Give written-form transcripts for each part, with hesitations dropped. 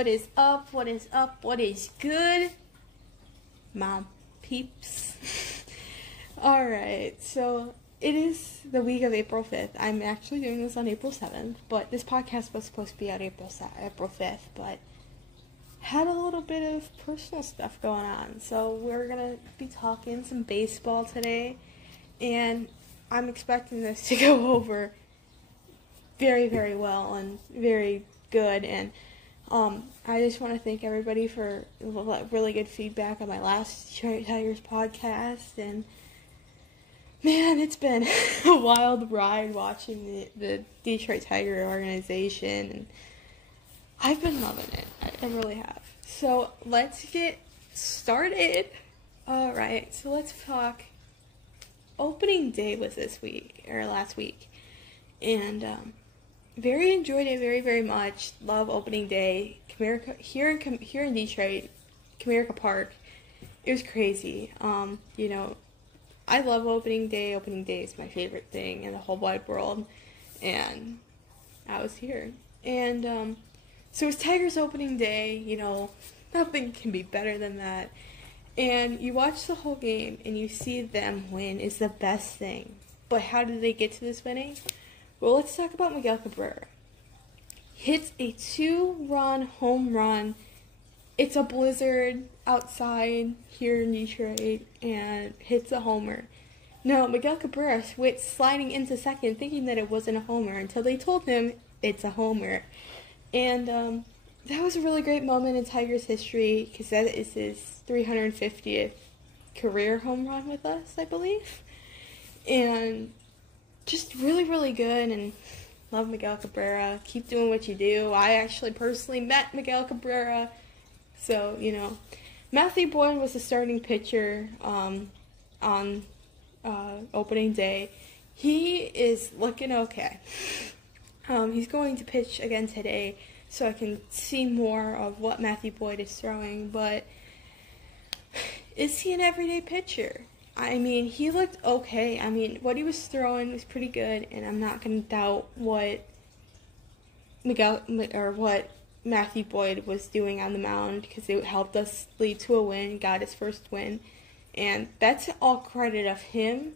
What is up? What is up? What is good? Mom peeps. Alright, so it is the week of April 5th. I'm actually doing this on April 7th, but this podcast was supposed to be out April 5th, but had a little bit of personal stuff going on. So we're going to be talking some baseball today, and I'm expecting this to go over very, very well and very good, and I just want to thank everybody for really good feedback on my last Detroit Tigers podcast, and man, it's been a wild ride watching the Detroit Tiger organization, and I've been loving it. I really have. So let's get started. Alright, so let's talk. Opening day was last week, and very enjoyed it very, very much. Love opening day. Here in Detroit, Comerica Park, it was crazy. I love opening day. Opening day is my favorite thing in the whole wide world, and I was here. And so it was Tigers opening day. Nothing can be better than that. And you watch the whole game and you see them win is the best thing. But how did they get to this winning? Well, let's talk about Miguel Cabrera. Hits a 2-run home run. It's a blizzard outside here in Detroit, and hits a homer. Now, Miguel Cabrera went sliding into second thinking that it wasn't a homer until they told him it's a homer. And that was a really great moment in Tigers history because that is his 350th career home run with us, I believe. And just really, really good, and love Miguel Cabrera. Keep doing what you do. I actually personally met Miguel Cabrera. So, Matthew Boyd was the starting pitcher on opening day. He is looking okay. He's going to pitch again today, so I can see more of what Matthew Boyd is throwing. But is he an everyday pitcher? I mean, he looked okay. I mean, what he was throwing was pretty good, and I'm not going to doubt what Matthew Boyd was doing on the mound because it helped us lead to a win, got his first win, and that's all credit of him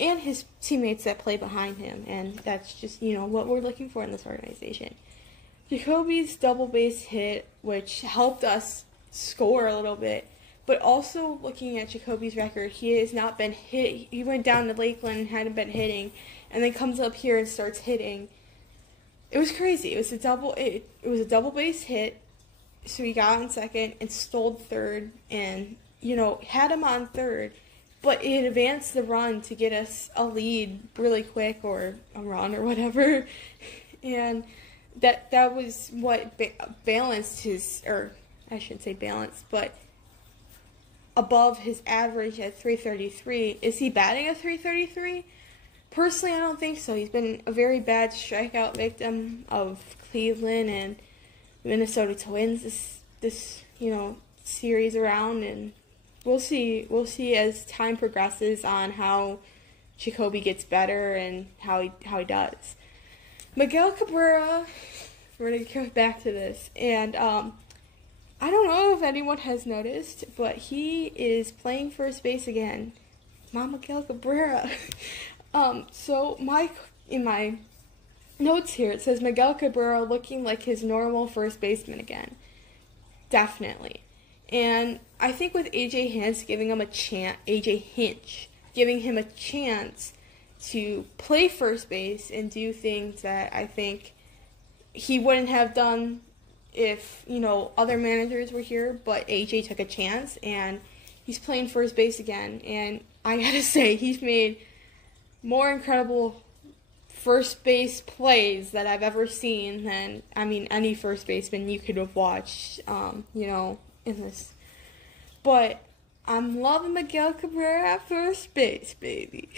and his teammates that play behind him, and that's just, what we're looking for in this organization. Jacoby's double base hit, which helped us score a little bit, but also looking at Jacoby's record, he has not been hit. He went down to Lakeland and hadn't been hitting, and then comes up here and starts hitting. It was crazy. It was a double base hit, so he got on second and stole third, and had him on third, but it advanced the run to get us a lead really quick, or a run or whatever, and that was what balanced his, or I shouldn't say balanced, but above his average at 333. Is he batting at 333? Personally, I don't think so. He's been a very bad strikeout victim of Cleveland and Minnesota Twins this series around, and we'll see as time progresses on how Jacoby gets better and how he does. Miguel Cabrera, we're going to go back to this, and I don't know if anyone has noticed, but he is playing first base again. Miguel Cabrera. So in my notes here, it says Miguel Cabrera looking like his normal first baseman again. Definitely. And I think with AJ Hinch giving him a chance to play first base and do things that I think he wouldn't have done if, other managers were here, but AJ took a chance, and he's playing first base again, and I gotta say, he's made more incredible first base plays that I've ever seen than, any first baseman you could have watched, in this. But I'm loving Miguel Cabrera at first base, baby.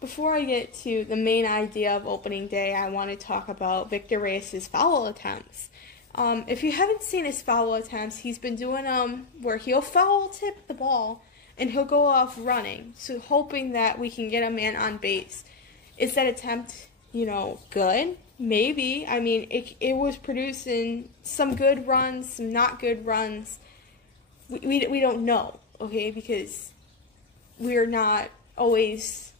Before I get to the main idea of opening day, I want to talk about Victor Reyes' foul attempts. If you haven't seen his foul attempts, he's been doing where he'll foul tip the ball and he'll go off running, so hoping that we can get a man on base. Is that attempt, good? maybe. I mean, it was producing some good runs, some not good runs. We don't know, okay, because we're not always,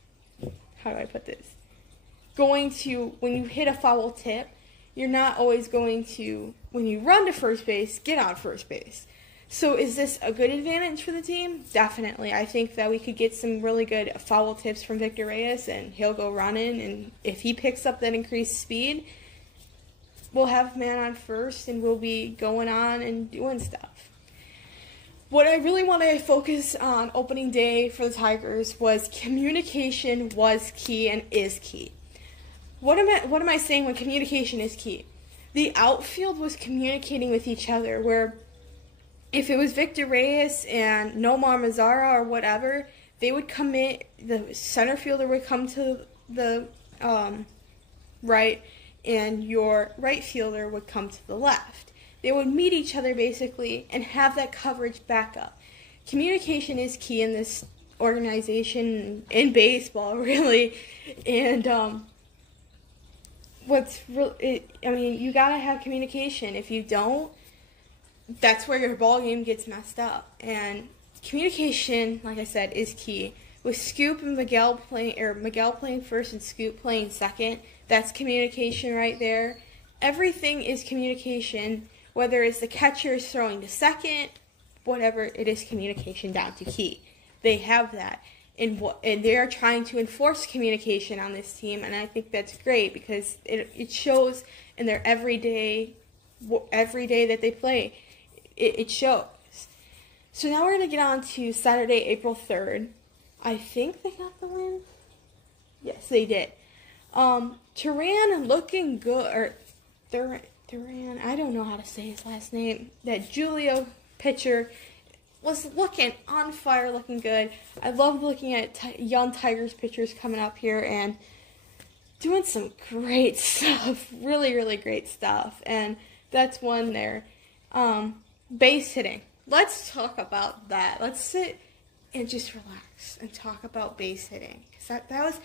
how do I put this, going to, when you hit a foul tip, you're not always going to, when you run to first base, get on first base. So is this a good advantage for the team? Definitely. I think that we could get some really good foul tips from Victor Reyes, and he'll go running, and if he picks up that increased speed, we'll have man on first, and we'll be going on and doing stuff. What I really want to focus on opening day for the Tigers was communication was key and is key. What am I saying when communication is key? The outfield was communicating with each other, where if it was Victor Reyes and Nomar Mazara or whatever, they would come in, the center fielder would come to the right, and your right fielder would come to the left. They would meet each other basically and have that coverage back up. Communication is key in this organization, in baseball, really. And you gotta have communication. If you don't, that's where your ball game gets messed up. And communication, like I said, is key. With Scoop and Miguel playing first and Scoop playing second, that's communication right there. Everything is communication. Whether it's the catcher is throwing to second, whatever, it is communication down to key. They have that. And they are trying to enforce communication on this team, and I think that's great because it shows in their every day that they play. It shows. So now we're going to get on to Saturday, April 3rd. I think they got the win. Yes, they did. Turan looking good, or Duran, I don't know how to say his last name. That Julio pitcher was looking on fire, looking good. I love looking at young Tigers pitchers coming up here and doing some great stuff. Really, really great stuff. And that's one there. Base hitting. Let's talk about that. Let's sit and just relax and talk about base hitting. Because that was...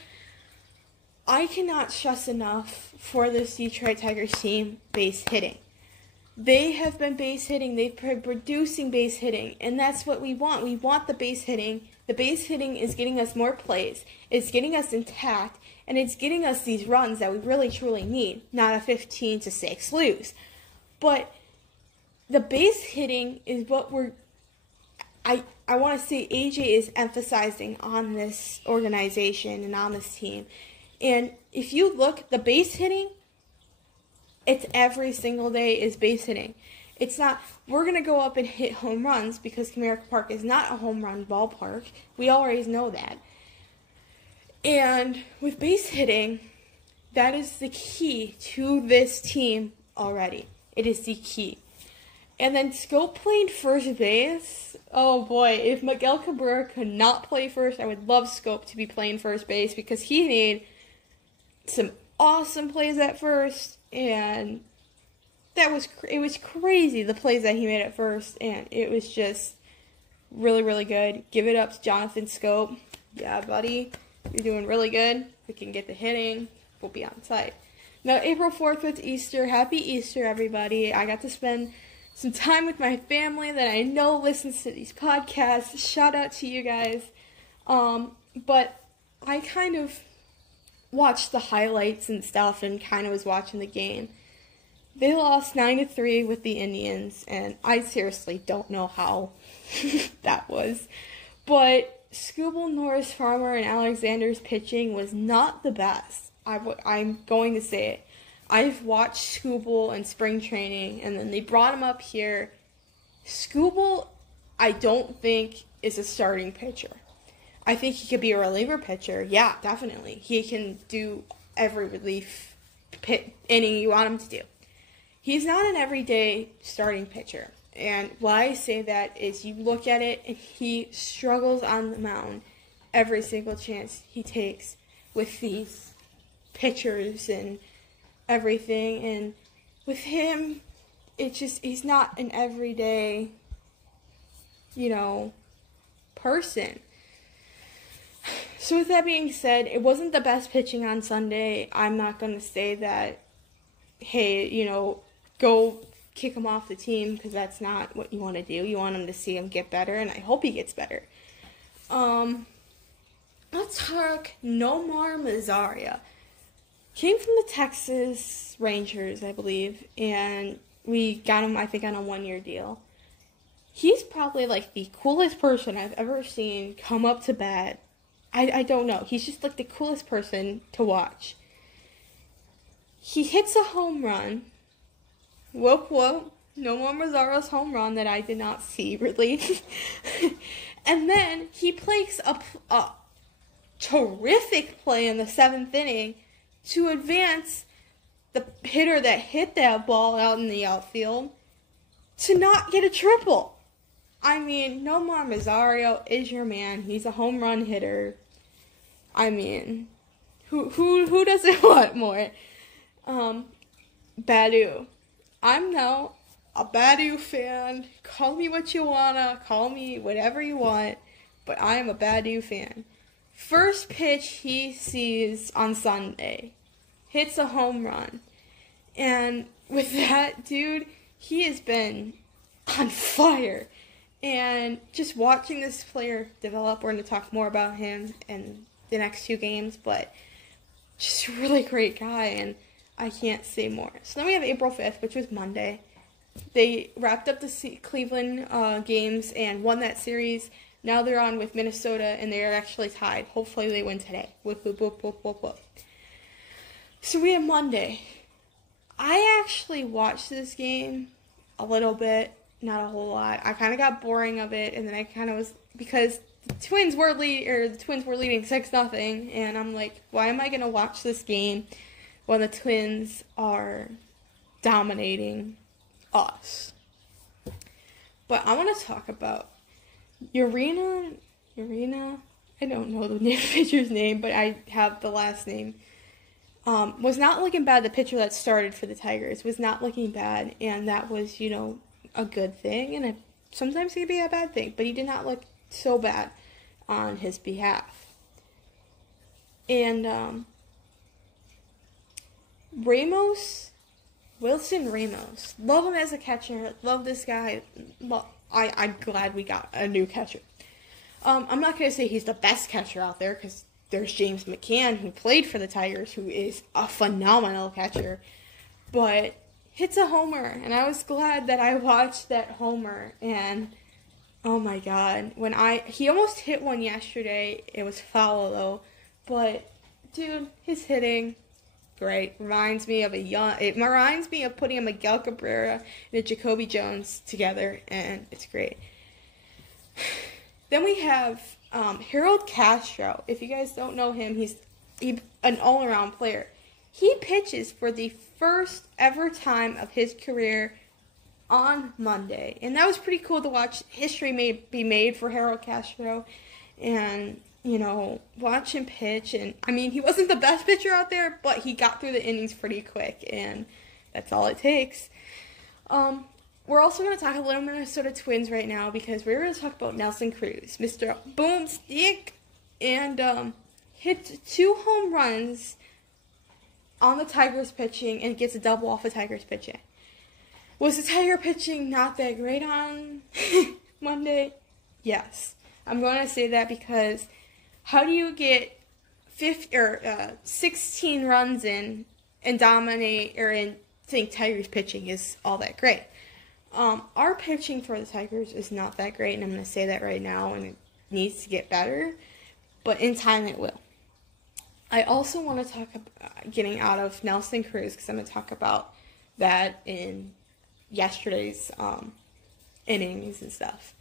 I cannot stress enough for this Detroit Tigers team, base hitting. They have been base hitting. They've been producing base hitting, and that's what we want. We want the base hitting. The base hitting is getting us more plays. It's getting us intact, and it's getting us these runs that we really, truly need, not a 15-6 lose. But the base hitting is what I want to say AJ is emphasizing on this organization and on this team. And if you look, the base hitting, it's every single day is base hitting. It's not, we're going to go up and hit home runs because Comerica Park is not a home run ballpark. We always know that. And with base hitting, that is the key to this team already. It is the key. And then Scope playing first base. Oh boy, if Miguel Cabrera could not play first, I would love Scope to be playing first base because he made some awesome plays at first, and it was crazy, the plays that he made at first, and it was just really, really good. Give it up to Jonathan Scope. Yeah, buddy, you're doing really good. We can get the hitting. We'll be on site. Now, April 4th with Easter. Happy Easter, everybody. I got to spend some time with my family that I know listens to these podcasts. Shout out to you guys. But I kind of watched the highlights and stuff and kind of was watching the game. They lost 9-3 with the Indians, and I seriously don't know how that was. But Skubal, Norris, Farmer, and Alexander's pitching was not the best. I'm going to say it. I've watched Skubal in spring training, and then they brought him up here. Skubal, I don't think, is a starting pitcher. I think he could be a reliever pitcher. Yeah, definitely. He can do every relief inning you want him to do. He's not an everyday starting pitcher. And why I say that is you look at it and he struggles on the mound every single chance he takes with these pitchers and everything. And with him, he's not an everyday, person. So with that being said, it wasn't the best pitching on Sunday. I'm not going to say that hey, go kick him off the team, because that's not what you want to do. You want him to see him get better, and I hope he gets better. Let's talk Nomar Mazara. Came from the Texas Rangers, I believe, and we got him, I think, on a 1-year deal. He's probably like the coolest person I've ever seen come up to bat. I don't know. He's just like the coolest person to watch. He hits a home run. Whoop, whoop. Nomar Mazara's home run that I did not see, really. And then he plays a terrific play in the 7th inning to advance the hitter that hit that ball out in the outfield to not get a triple. I mean, Nomar Mazara is your man. He's a home run hitter. I mean, who doesn't want more? Baddoo. I'm now a Baddoo fan. Call me what you wanna. Call me whatever you want. But I am a Baddoo fan. First pitch he sees on Sunday. Hits a home run. And with that, dude, he has been on fire. And just watching this player develop, we're going to talk more about him in the next 2 games, but just a really great guy, and I can't say more. So then we have April 5th, which was Monday. They wrapped up the Cleveland games and won that series. Now they're on with Minnesota, and they're actually tied. Hopefully they win today. Whoop, whoop, whoop, whoop, whoop, whoop. So we have Monday. I actually watched this game a little bit. Not a whole lot. I kind of got boring of it, and then I kind of was, because the Twins were leading 6-0, and I'm like, why am I going to watch this game when the Twins are dominating us? But I want to talk about Urena, I don't know the pitcher's name, but I have the last name. Was not looking bad. The pitcher that started for the Tigers was not looking bad, and that was, a good thing, and sometimes it can be a bad thing, but he did not look so bad on his behalf. And Wilson Ramos, love him as a catcher, love this guy. I'm glad we got a new catcher. I'm not going to say he's the best catcher out there, because there's James McCann, who played for the Tigers, who is a phenomenal catcher, but hits a homer, and I was glad that I watched that homer, and oh my god, he almost hit one yesterday. It was foul though, but dude, his hitting, great. Reminds me of putting a Miguel Cabrera and a Jacoby Jones together, and it's great. Then we have Harold Castro. If you guys don't know him, he's an all-around player. He pitches for the first ever time of his career on Monday, and that was pretty cool to watch. History may be made for Harold Castro, and watch him pitch. And I mean, he wasn't the best pitcher out there, but he got through the innings pretty quick, and that's all it takes. We're also going to talk a little Minnesota Twins right now, because we're going to talk about Nelson Cruz, Mr. Boomstick, and hit 2 home runs on the Tigers pitching, and gets a double off the Tigers pitching. Was the Tiger pitching not that great on Monday? Yes. I'm going to say that, because how do you get 16 runs in and dominate, and think Tigers pitching is all that great? Our pitching for the Tigers is not that great, and I'm going to say that right now, and it needs to get better, but in time it will. I also want to talk about getting out of Nelson Cruz, because I'm going to talk about that in yesterday's innings and stuff.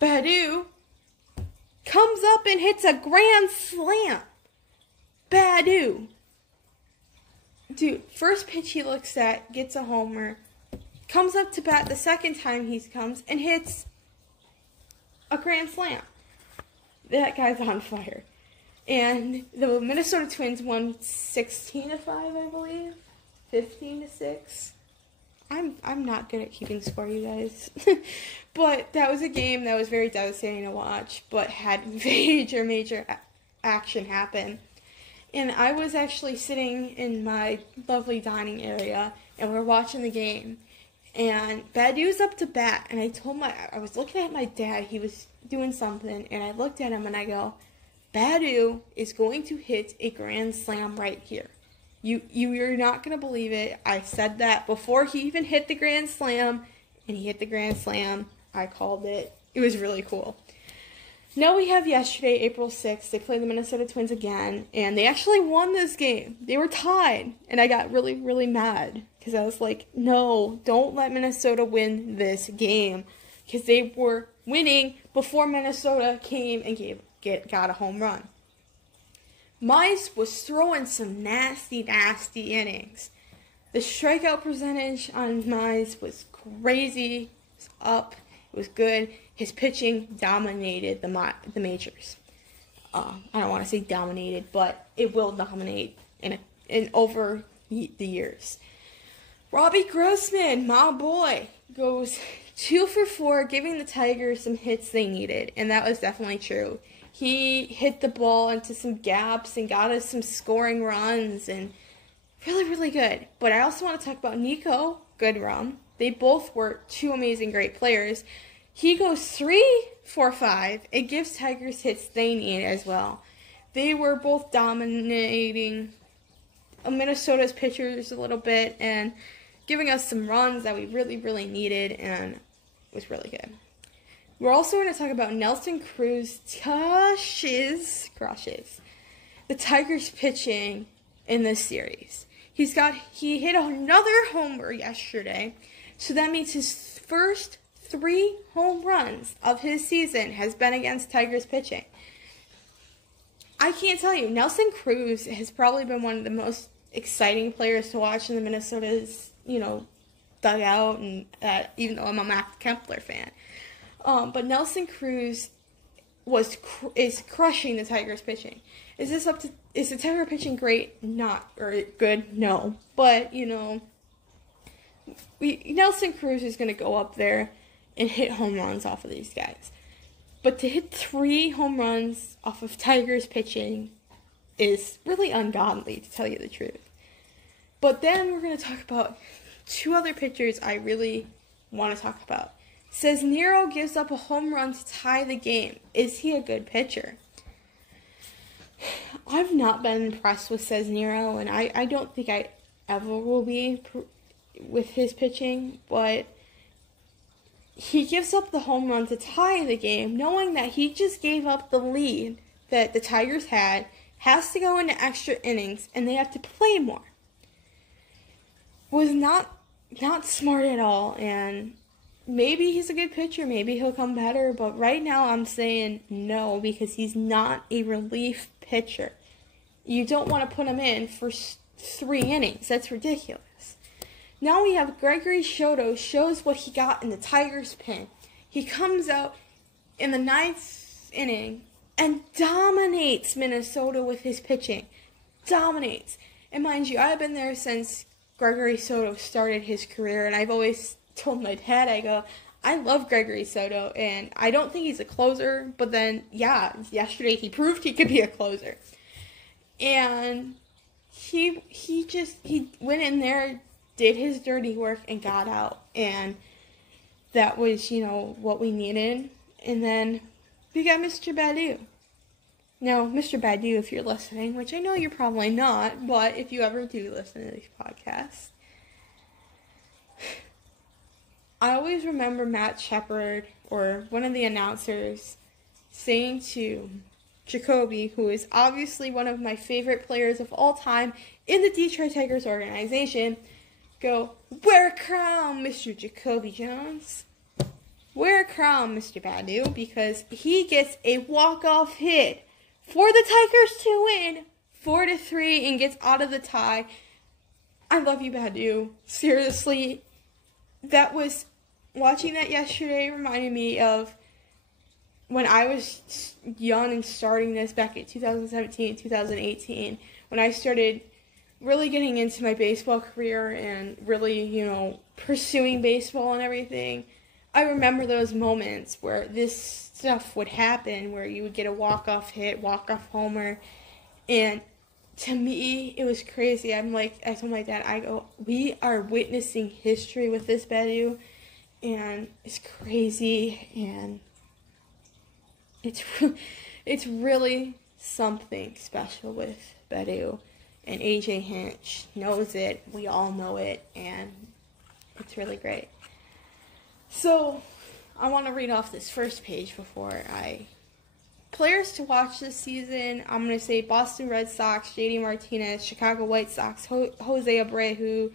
Baddoo comes up and hits a grand slam. Baddoo. Dude, first pitch he looks at, gets a homer, comes up to bat the second time he comes, and hits a grand slam. That guy's on fire. And the Minnesota Twins won 16-5, I believe. 15-6. I'm not good at keeping score, you guys. But that was a game that was very devastating to watch, but had major action happen. And I was actually sitting in my lovely dining area, and we're watching the game. And Badu's up to bat, and I was looking at my dad, he was doing something, and I looked at him and I go, Badu is going to hit a grand slam right here. You're not going to believe it. I said that before he even hit the grand slam, and he hit the grand slam. I called it. It was really cool. Now we have yesterday, April 6th. They played the Minnesota Twins again, and they actually won this game. They were tied, and I got really, really mad because I was like, no, don't let Minnesota win this game, because they were winning before Minnesota came and got a home run. Mize was throwing some nasty, nasty innings. The strikeout percentage on Mize was crazy. It was up. It was good. His pitching dominated the majors. I don't want to say dominated, but it will dominate in over the years. Robbie Grossman, my boy, goes 2 for 4, giving the Tigers some hits they needed, and that was definitely true. He hit the ball into some gaps and got us some scoring runs, and really, really good. But I also want to talk about Nico Goodrum. They both were two amazing, great players. He goes 3 for 5. It gives Tigers hits they need as well. They were both dominating Minnesota's pitchers a little bit and giving us some runs that we really, really needed, and it was really good. We're also going to talk about Nelson Cruz crushes the Tigers pitching in this series. He hit another homer yesterday, so that means his first 3 home runs of his season has been against Tigers pitching. I can't tell you, Nelson Cruz has probably been one of the most exciting players to watch in the Minnesota's, dugout, and even though I'm a Matt Kepler fan. But Nelson Cruz is crushing the Tigers pitching. Is the Tiger pitching great? Not, or good? No. But, Nelson Cruz is going to go up there and hit home runs off of these guys. But to hit 3 home runs off of Tigers pitching is really ungodly, to tell you the truth. But then we're going to talk about 2 other pitchers I really want to talk about. Cisnero gives up a home run to tie the game. Is he a good pitcher? I've not been impressed with Cisnero, and I don't think I ever will be with his pitching, but he gives up the home run to tie the game, knowing that he just gave up the lead that the Tigers has to go into extra innings, and they have to play more. Was not smart at all, and maybe he's a good pitcher, maybe he'll come better, but right now I'm saying no, because he's not a relief pitcher. You don't want to put him in for 3 innings. That's ridiculous. Now we have Gregory Soto shows what he got in the Tigers pen. He comes out in the 9th inning and dominates Minnesota with his pitching. Dominates. And mind you, I've been there since Gregory Soto started his career, and I've always told my dad, I go, I love Gregory Soto, and I don't think he's a closer, but then, yesterday he proved he could be a closer. And he went in there, did his dirty work, and got out, and that was, what we needed. And then we got Mr. Badu. Now, Mr. Badu, if you're listening, which I know you're probably not, but if you ever do listen to these podcasts, I always remember Matt Shepard, or one of the announcers, saying to Jacoby, who is obviously one of my favorite players of all time in the Detroit Tigers organization, go, wear a crown, Mr. Jacoby Jones. Wear a crown, Mr. Badu, because he gets a walk-off hit for the Tigers to win 4-3 and gets out of the tie. I love you, Badu. Seriously, watching that yesterday reminded me of when I was young and starting this back in 2017, 2018, when I started really getting into my baseball career and really, pursuing baseball and everything. I remember those moments where this stuff would happen, where you would get a walk-off hit, walk-off homer, and to me, it was crazy. I told my dad, I go, we are witnessing history with this Bedu, and it's crazy, and it's really something special with Bedu, and AJ Hinch knows it. We all know it, and it's really great. So, I want to read off this first page before players to watch this season. I'm going to say Boston Red Sox, JD Martinez, Chicago White Sox, Jose Abreu,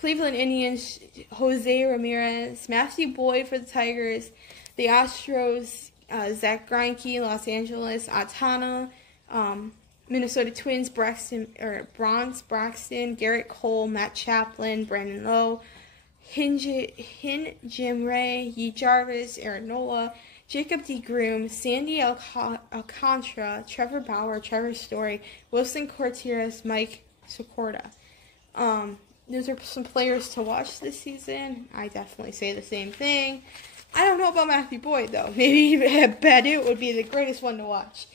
Cleveland Indians, Jose Ramirez, Matthew Boyd for the Tigers, the Astros, Zach Greinke, Los Angeles, Atana, Minnesota Twins, Bronze Braxton, Garrett Cole, Matt Chaplin, Brandon Lowe, Jim Ray, Yi Jarvis, Aaron Nola, Jacob DeGrom, Sandy Alcantara, Trevor Bauer, Trevor Story, Wilson Contreras, Mike Socorda. Those are some players to watch this season. I definitely say the same thing. I don't know about Matthew Boyd, though. Maybe Bedu would be the greatest one to watch.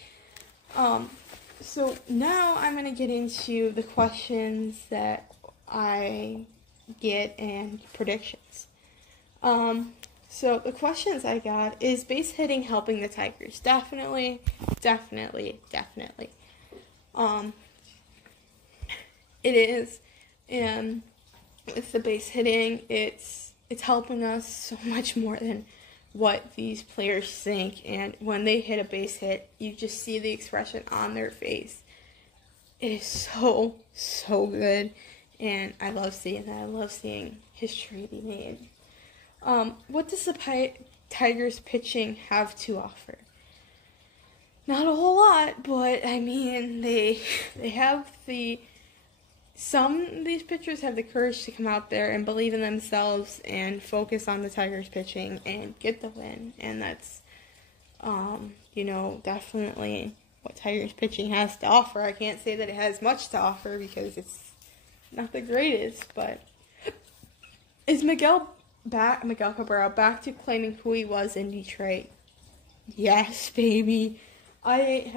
So now I'm going to get into the questions that I get and predictions. So the questions I got is base hitting helping the Tigers. Definitely. It is, and with the base hitting, it's helping us so much more than what these players think. And when they hit a base hit, you just see the expression on their face. It is so good, and I love seeing that. I love seeing history be made. What does the Tigers pitching have to offer? Not a whole lot, but I mean, they have some of these pitchers have the courage to come out there and believe in themselves and focus on the Tigers pitching and get the win. And that's, definitely what Tigers pitching has to offer. I can't say that it has much to offer because it's not the greatest, but is Miguel Cabrera back to claiming who he was in Detroit? Yes, baby. Like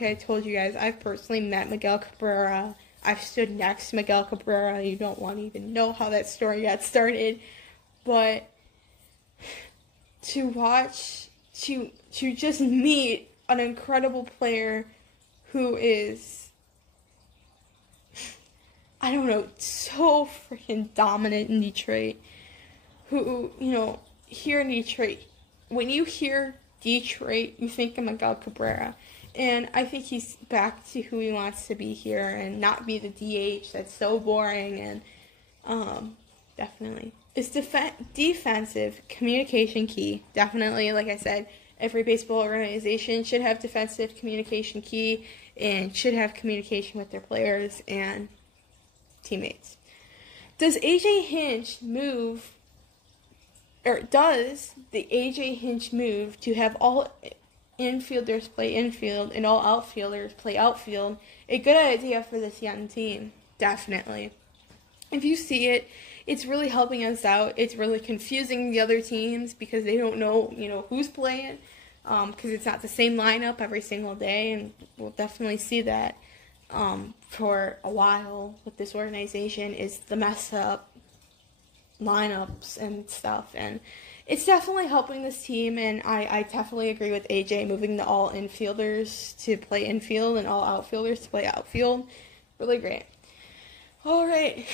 I told you guys, I've personally met Miguel Cabrera. I've stood next to Miguel Cabrera. You don't want to even know how that story got started. But to just meet an incredible player who is, I don't know, so freaking dominant in Detroit. Who, here in Detroit, when you hear Detroit, you think of Miguel Cabrera. And I think he's back to who he wants to be here and not be the DH that's so boring. And definitely. It's defensive communication key. Definitely, like I said, every baseball organization should have defensive communication key and should have communication with their players and teammates. Does the AJ Hinch move to have all infielders play infield and all outfielders play outfield a good idea for this young team? Definitely. If you see it, it's really helping us out. It's really confusing the other teams because they don't know, who's playing, because it's not the same lineup every single day, and we'll definitely see that for a while with this organization is the mess up lineups and stuff, and it's definitely helping this team, and I definitely agree with AJ moving the all infielders to play infield and all outfielders to play outfield. Really great. All right,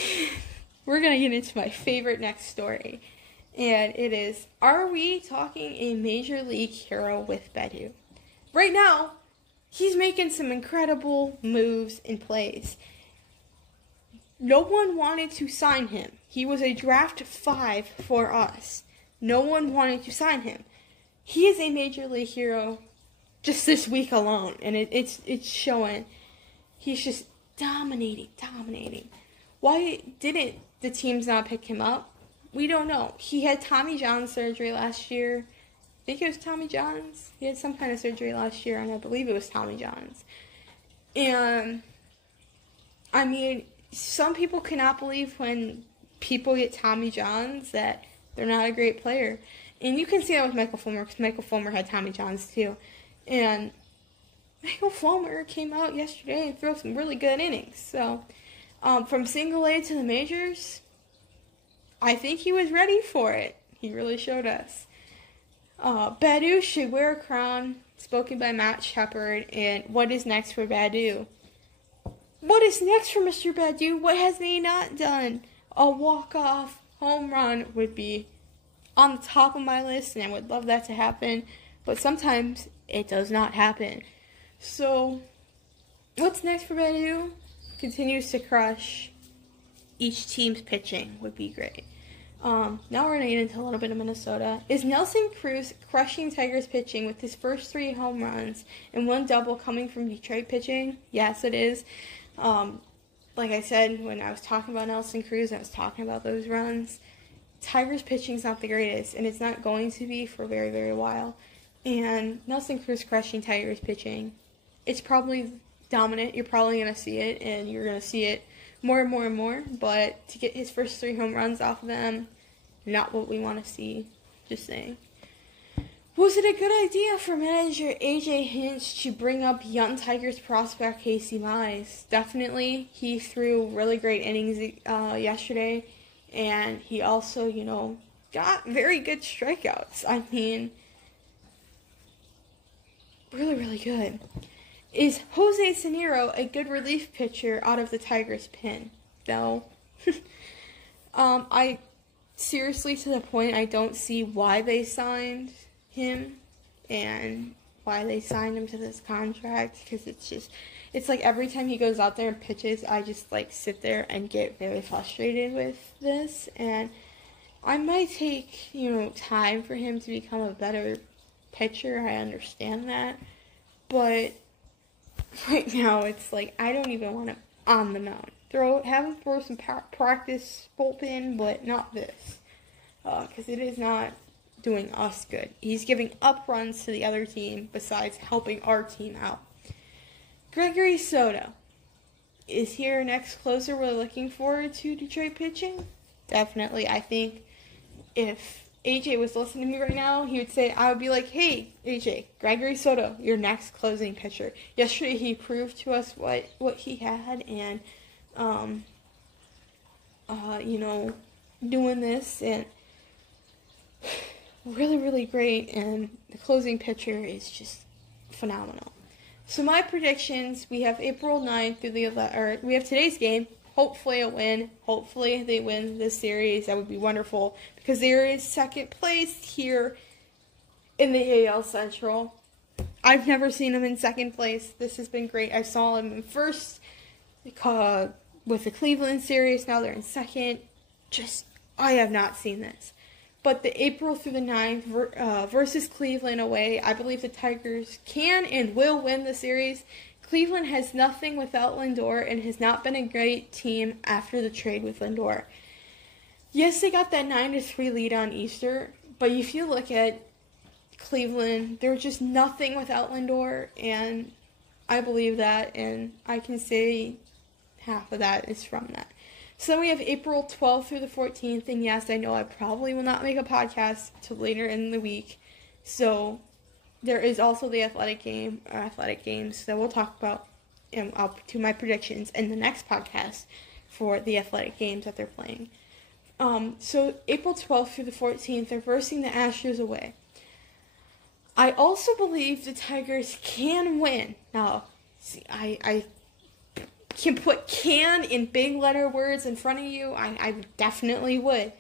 we're going to get into my favorite next story, and it is, are we talking a major league hero with Bedu? Right now, he's making some incredible moves and plays. No one wanted to sign him. He was a draft 5 for us. No one wanted to sign him. He is a major league hero just this week alone, and it's showing. He's just dominating. Why didn't the teams not pick him up? We don't know. He had Tommy John surgery last year. I think it was Tommy John's. He had some kind of surgery last year, and I believe it was Tommy John's. And, I mean, some people cannot believe when people get Tommy John's that they're not a great player. And you can see that with Michael Fulmer, because Michael Fulmer had Tommy John's too. And Michael Fulmer came out yesterday and threw some really good innings. So, from single A to the majors, I think he was ready for it. He really showed us. Baddoo should wear a crown, spoken by Matt Shepard. And what is next for Baddoo? What is next for Mr. Baddoo? What has he not done? A walk-off home run would be on the top of my list, and I would love that to happen. But sometimes it does not happen. So, what's next for Baddoo? Continues to crush each team's pitching would be great. Now we're going to get into a little bit of Minnesota. Is Nelson Cruz crushing Tigers pitching with his first 3 home runs and 1 double coming from Detroit pitching? Yes, it is. Like I said, when I was talking about Nelson Cruz, I was talking about those runs. Tigers pitching's not the greatest, and it's not going to be for a very, very while. And Nelson Cruz crushing Tigers pitching, it's probably dominant. You're probably going to see it, and you're going to see it more and more and more. But to get his first 3 home runs off of them, not what we want to see. Just saying. Was it a good idea for manager AJ Hinch to bring up young Tigers prospect Casey Mize? Definitely. He threw really great innings yesterday, and he also, got very good strikeouts. I mean, really, really good. Is Jose Sanero a good relief pitcher out of the Tigers' pen? No. I seriously, to the point, I don't see why they signed him and why they signed him to this contract, because it's like every time he goes out there and pitches, I just sit there and get very frustrated with this, and I might take time for him to become a better pitcher. I understand that, but right now it's I don't even want him on the mound. Have him throw some practice bullpen, but not this, because it is not doing us good. He's giving up runs to the other team besides helping our team out. Gregory Soto. Is he our next closer we're looking forward to Detroit pitching? Definitely. I think if AJ was listening to me right now, he would say, I would be like, hey, AJ, Gregory Soto, your next closing pitcher. Yesterday he proved to us what he had, and, doing this, and really, really great, and the closing pitcher is just phenomenal. So my predictions, we have April 9th through the 11th, we have today's game, hopefully a win, hopefully they win this series, that would be wonderful, because there is second place here in the AL Central. I've never seen them in second place. This has been great. I saw them in first with the Cleveland series, now they're in second. I have not seen this. But the April through the 9th versus Cleveland away, I believe the Tigers can and will win the series. Cleveland has nothing without Lindor and has not been a great team after the trade with Lindor. Yes, they got that 9-3 lead on Easter, but if you look at Cleveland, they're just nothing without Lindor, and I believe that, and I can say half of that is from that. So we have April 12th through the 14th, and yes, I know I probably will not make a podcast till later in the week. So there is also the athletic games that we'll talk about, and I'll do my predictions in the next podcast for the athletic games that they're playing. So April 12th through the 14th, they're versing the Astros away. I also believe the Tigers can win. Now, see, I can put can in big letter words in front of you. I definitely would.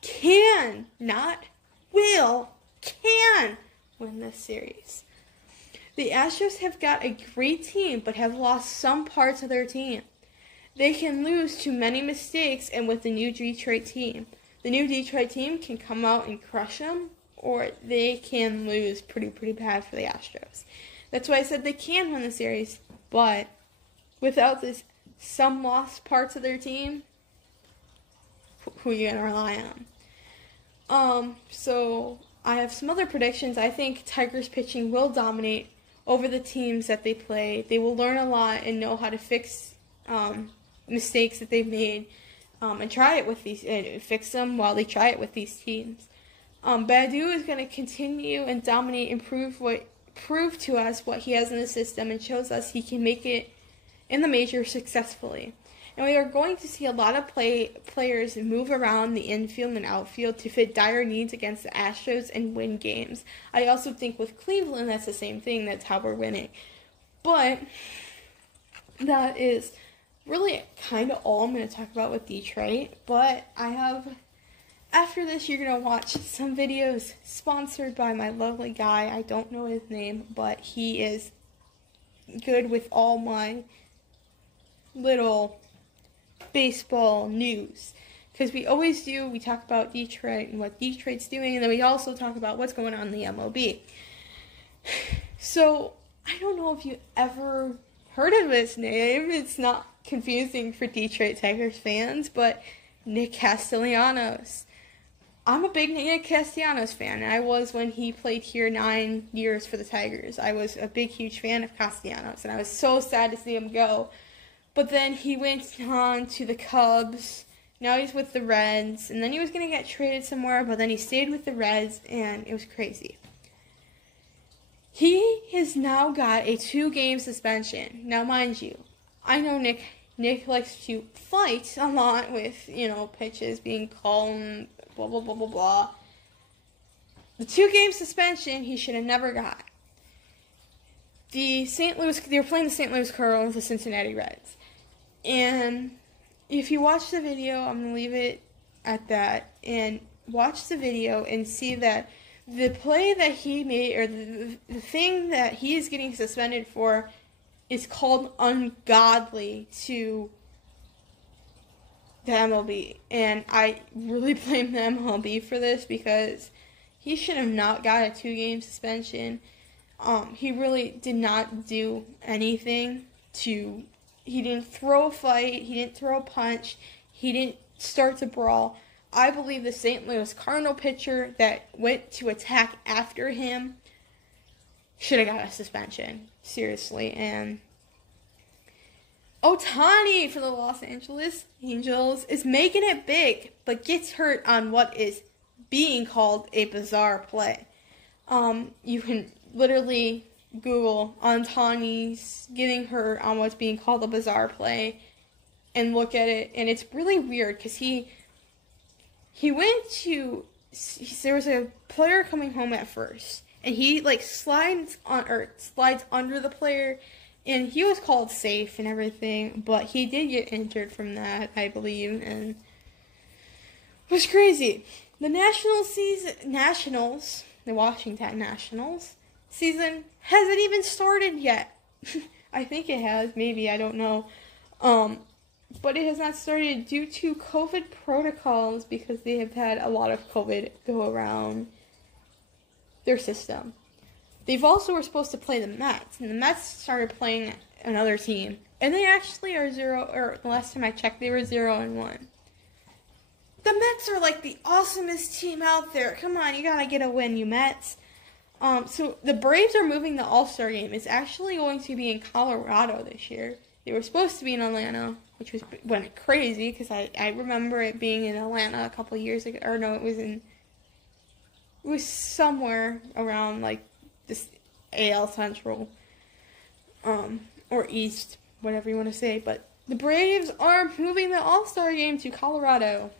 Can, not will, can win this series. The Astros have got a great team, but have lost some parts of their team. They can lose to many mistakes, and with the new Detroit team. The new Detroit team can come out and crush them, or they can lose pretty bad for the Astros. That's why I said they can win the series, but without this some lost parts of their team, who are you going to rely on? So I have some other predictions. I think Tigers pitching will dominate over the teams that they play. They will learn a lot and know how to fix mistakes that they've made, and try it with these, and fix them while they try it with these teams. Baddoo is going to continue and dominate and prove what prove to us what he has in the system and shows us he can make it in the major successfully. And we are going to see a lot of players move around the infield and outfield to fit dire needs against the Astros and win games. I also think with Cleveland, that's the same thing. That's how we're winning. But that is really kind of all I'm going to talk about with Detroit. But after this, you're going to watch some videos sponsored by my lovely guy. I don't know his name, but he is good with all my little baseball news, because we always do. We talk about Detroit and what Detroit's doing, and then we also talk about what's going on in the MLB. So I don't know if you ever heard of this name. It's not confusing for Detroit Tigers fans, but Nick Castellanos. I'm a big Nick Castellanos fan, and I was when he played here 9 years for the Tigers. I was a big, huge fan of Castellanos, and I was so sad to see him go. But then he went on to the Cubs. Now he's with the Reds. And then he was going to get traded somewhere, but then he stayed with the Reds, and it was crazy. He has now got a 2-game suspension. Now, mind you, I know Nick likes to fight a lot with, pitches being called and blah, blah, blah, blah, blah. The 2-game suspension he should have never got. They were playing the St. Louis Cardinals, the Cincinnati Reds. And if you watch the video, I'm going to leave it at that, and watch the video and see that the play that he made, or the thing that he is getting suspended for, is called ungodly to the MLB. And I really blame the MLB for this, because he should have not got a 2-game suspension. He really did not do anything to... He didn't throw a fight. He didn't throw a punch. He didn't start to brawl. I believe the St. Louis Cardinal pitcher that went to attack after him should have got a suspension. Seriously. And Ohtani for the Los Angeles Angels is making it big, but gets hurt on what is being called a bizarre play. You can literally Google Ohtani's getting hurt on what's being called a bizarre play and look at it, and it's really weird, because he went to, there was a player coming home at first, and he slides under the player, and he was called safe and everything, but he did get injured from that, I believe, and it was crazy. The the Washington Nationals season hasn't even started yet. I think it has, maybe, I don't know. But it has not started due to COVID protocols, because they have had a lot of COVID go around their system. They've also were supposed to play the Mets, and the Mets started playing another team. And they actually are the last time I checked, they were 0-1. The Mets are the awesomest team out there. Come on, you gotta get a win, you Mets. So the Braves are moving the All-Star game. It's actually going to be in Colorado this year. They were supposed to be in Atlanta, which went crazy, because I remember it being in Atlanta a couple years ago. Or no, it was somewhere around this AL Central, or East, whatever you want to say. But the Braves are moving the All-Star game to Colorado.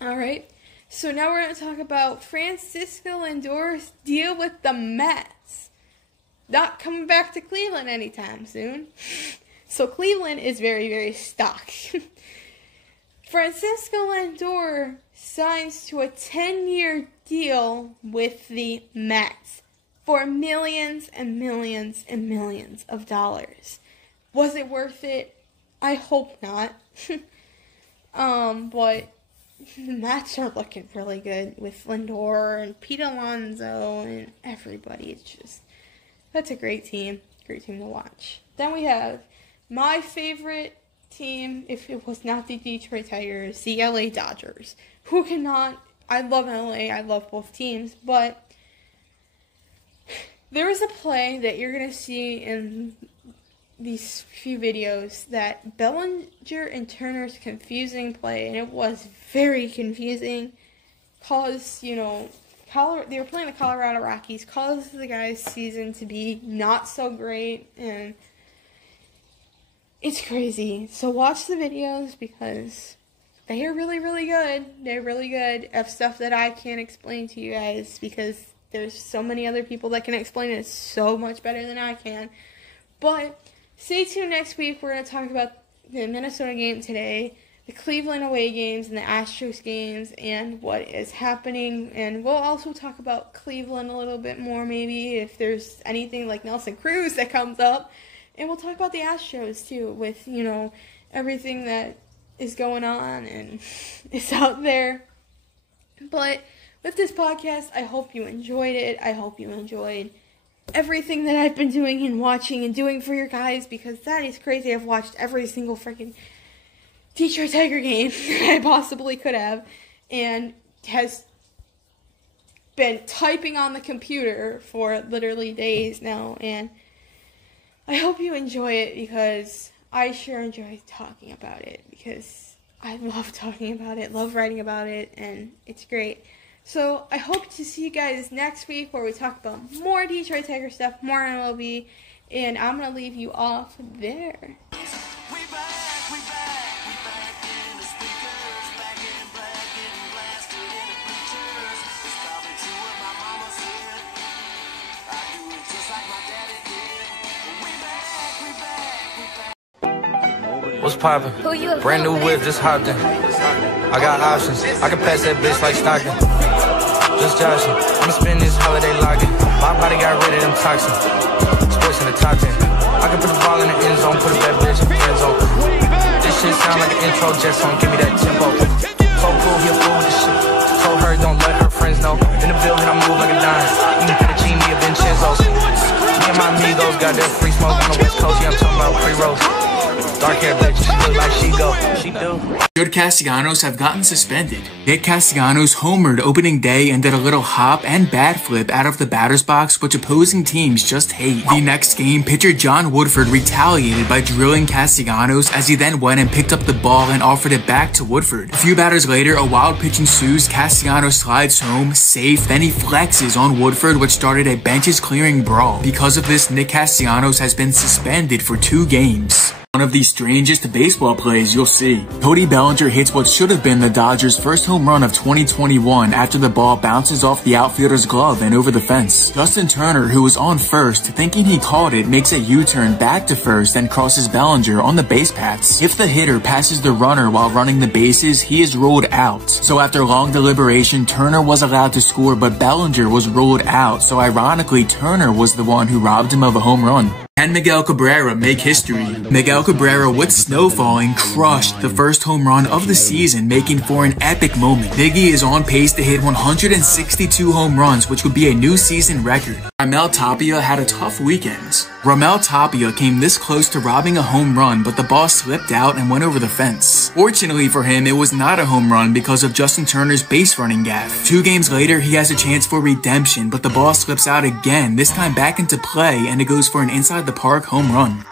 All right. So now we're going to talk about Francisco Lindor's deal with the Mets. Not coming back to Cleveland anytime soon. So Cleveland is very, very stuck. Francisco Lindor signs to a 10-year deal with the Mets for millions and millions and millions of dollars. Was it worth it? I hope not. But the Mets are looking really good with Lindor and Pete Alonso and everybody. It's just, that's a great team. Great team to watch. Then we have my favorite team, if it was not the Detroit Tigers, the LA Dodgers. Who cannot, I love LA, I love both teams, but there is a play that you're going to see in these few videos that Bellinger and Turner's confusing play, and it was very confusing, caused, they were playing the Colorado Rockies, caused the guys' season to be not so great, and it's crazy. So watch the videos because they are really, really good. They're really good of stuff that I can't explain to you guys because there's so many other people that can explain it so much better than I can. But stay tuned next week. We're going to talk about the Minnesota game today, the Cleveland away games, and the Astros games, and what is happening. And we'll also talk about Cleveland a little bit more, maybe, if there's anything like Nelson Cruz that comes up. And we'll talk about the Astros, too, with, you know, everything that is going on and is out there. But with this podcast, I hope you enjoyed it. I hope you enjoyed everything that I've been doing and watching and doing for your guys, because that is crazy. I've watched every single freaking Detroit Tiger game I possibly could have, and has been typing on the computer for literally days now, and I hope you enjoy it because I sure enjoy talking about it, because I love talking about it, love writing about it, and it's great. So I hope to see you guys next week where we talk about more Detroit Tiger stuff, more MLB, and I'm going to leave you off there. What's poppin'? Brand new whip, just hopped in. I got options. I can pass that bitch like Stockton. Just joshing. I'ma spend this holiday locking. My body got rid of them toxins. Sports in the top 10. I can put the ball in the end zone, put a bad bitch in the friend zone. This shit sound like an intro jet song. Give me that tempo. So cool, he a fool with this shit. Told her don't let her friends know. In the building, I move like a dime. Eating fettuccine of Vincenzo's. Me and my amigos got that free smoke on the West Coast. Yeah, I'm talking about pre-rolls. Dark hair bitch, she look like she go. She do. Should Castellanos have gotten suspended? Nick Castellanos homered opening day and did a little hop and bat flip out of the batter's box, which opposing teams just hate. The next game, pitcher John Woodford retaliated by drilling Castellanos as he then went and picked up the ball and offered it back to Woodford. A few batters later, a wild pitch ensues. Castellanos slides home, safe, then he flexes on Woodford, which started a benches clearing brawl. Because of this, Nick Castellanos has been suspended for 2 games. One of the strangest baseball plays you'll see. Cody Bellinger hits what should have been the Dodgers' first home run of 2021 after the ball bounces off the outfielder's glove and over the fence. Justin Turner, who was on first, thinking he caught it, makes a U-turn back to first and crosses Bellinger on the base paths. If the hitter passes the runner while running the bases, he is ruled out. So after long deliberation, Turner was allowed to score, but Bellinger was ruled out, so ironically Turner was the one who robbed him of a home run. Can Miguel Cabrera make history? Miguel Cabrera, with snow falling, crushed the first home run of the season, making for an epic moment. Miggy is on pace to hit 162 home runs, which would be a new season record. Raimel Tapia had a tough weekend. Raimel Tapia came this close to robbing a home run, but the ball slipped out and went over the fence. Fortunately for him, it was not a home run because of Justin Turner's base running gaffe. 2 games later, he has a chance for redemption, but the ball slips out again, this time back into play, and it goes for an inside the park home run.